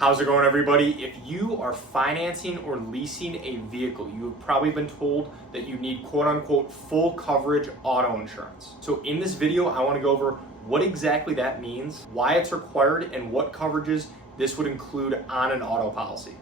How's it going, everybody? If you are financing or leasing a vehicle, you have probably been told that you need quote unquote full coverage auto insurance. So in this video, I want to go over what exactly that means, why it's required, and what coverages this would include on an auto policy.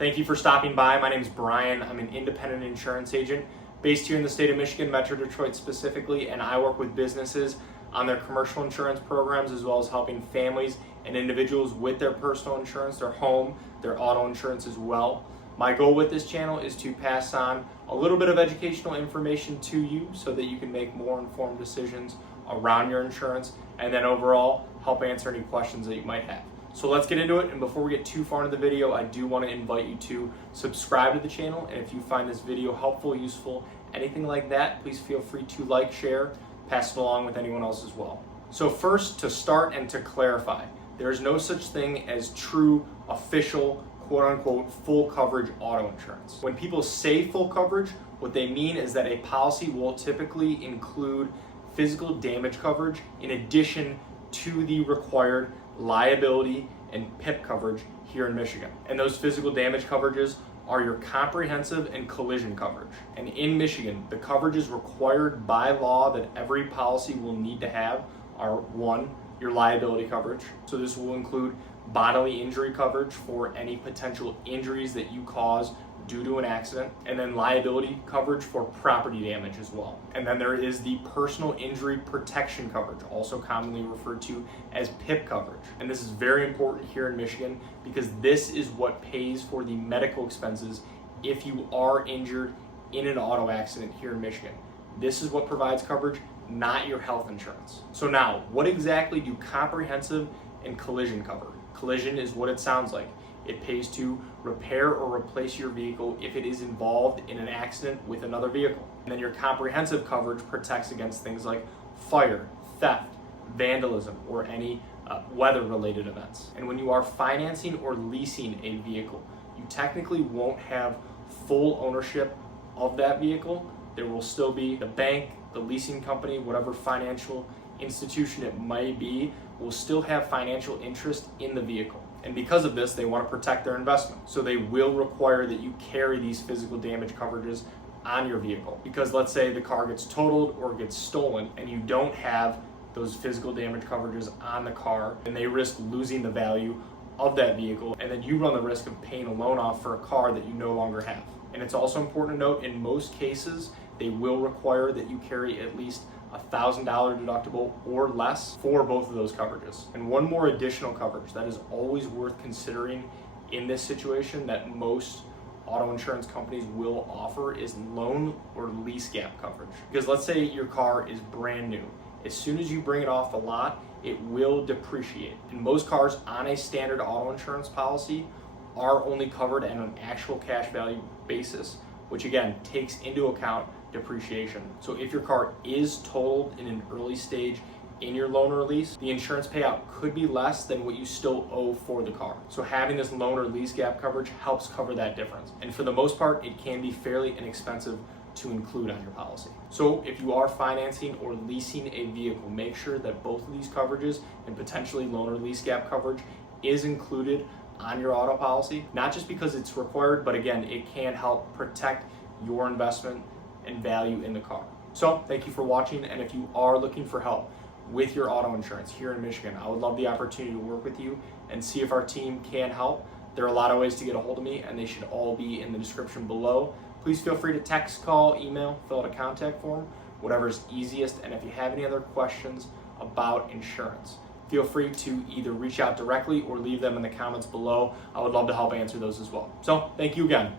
Thank you for stopping by. My name is Brian. I'm an independent insurance agent based here in the state of Michigan, Metro Detroit specifically, and I work with businesses on their commercial insurance programs, as well as helping families and individuals with their personal insurance, their home, their auto insurance as well. My goal with this channel is to pass on a little bit of educational information to you so that you can make more informed decisions around your insurance, and then overall help answer any questions that you might have. So let's get into it, and before we get too far into the video, I do want to invite you to subscribe to the channel, and if you find this video helpful, useful, anything like that, please feel free to like, share, pass it along with anyone else as well. So first, to start and to clarify, there is no such thing as true, official, quote-unquote, full coverage auto insurance. When people say full coverage, what they mean is that a policy will typically include physical damage coverage in addition to the required liability and PIP coverage here in Michigan. And those physical damage coverages are your comprehensive and collision coverage. And in Michigan, the coverages required by law that every policy will need to have are: one, your liability coverage. So this will include bodily injury coverage for any potential injuries that you cause due to an accident, and then liability coverage for property damage as well. And then there is the personal injury protection coverage, also commonly referred to as PIP coverage. And this is very important here in Michigan because this is what pays for the medical expenses if you are injured in an auto accident here in Michigan. This is what provides coverage, not your health insurance. So now, what exactly do comprehensive and collision cover? Collision is what it sounds like. It pays to repair or replace your vehicle if it is involved in an accident with another vehicle. And then your comprehensive coverage protects against things like fire, theft, vandalism, or any weather-related events. And when you are financing or leasing a vehicle, you technically won't have full ownership of that vehicle. There will still be the bank, the leasing company, whatever financial institution it might be, will still have financial interest in the vehicle. And because of this, they want to protect their investment. So they will require that you carry these physical damage coverages on your vehicle. Because let's say the car gets totaled or gets stolen and you don't have those physical damage coverages on the car, and they risk losing the value of that vehicle, and then you run the risk of paying a loan off for a car that you no longer have. And it's also important to note, in most cases, they will require that you carry at least $1,000 deductible or less for both of those coverages. And one more additional coverage that is always worth considering in this situation that most auto insurance companies will offer is loan or lease gap coverage. Because let's say your car is brand new. As soon as you bring it off the lot, it will depreciate. And most cars on a standard auto insurance policy are only covered at an actual cash value basis, which again takes into account depreciation. So if your car is totaled in an early stage in your loan or lease, the insurance payout could be less than what you still owe for the car. So having this loan or lease gap coverage helps cover that difference. And for the most part, it can be fairly inexpensive to include on your policy. So if you are financing or leasing a vehicle, make sure that both of these coverages and potentially loan or lease gap coverage is included on your auto policy, not just because it's required, but again, it can help protect your investment and value in the car. So thank you for watching, and if you are looking for help with your auto insurance here in Michigan, I would love the opportunity to work with you and see if our team can help. There are a lot of ways to get a hold of me, and they should all be in the description below. Please feel free to text, call, email, fill out a contact form, whatever is easiest. And if you have any other questions about insurance, feel free to either reach out directly or leave them in the comments below. I would love to help answer those as well. So thank you again.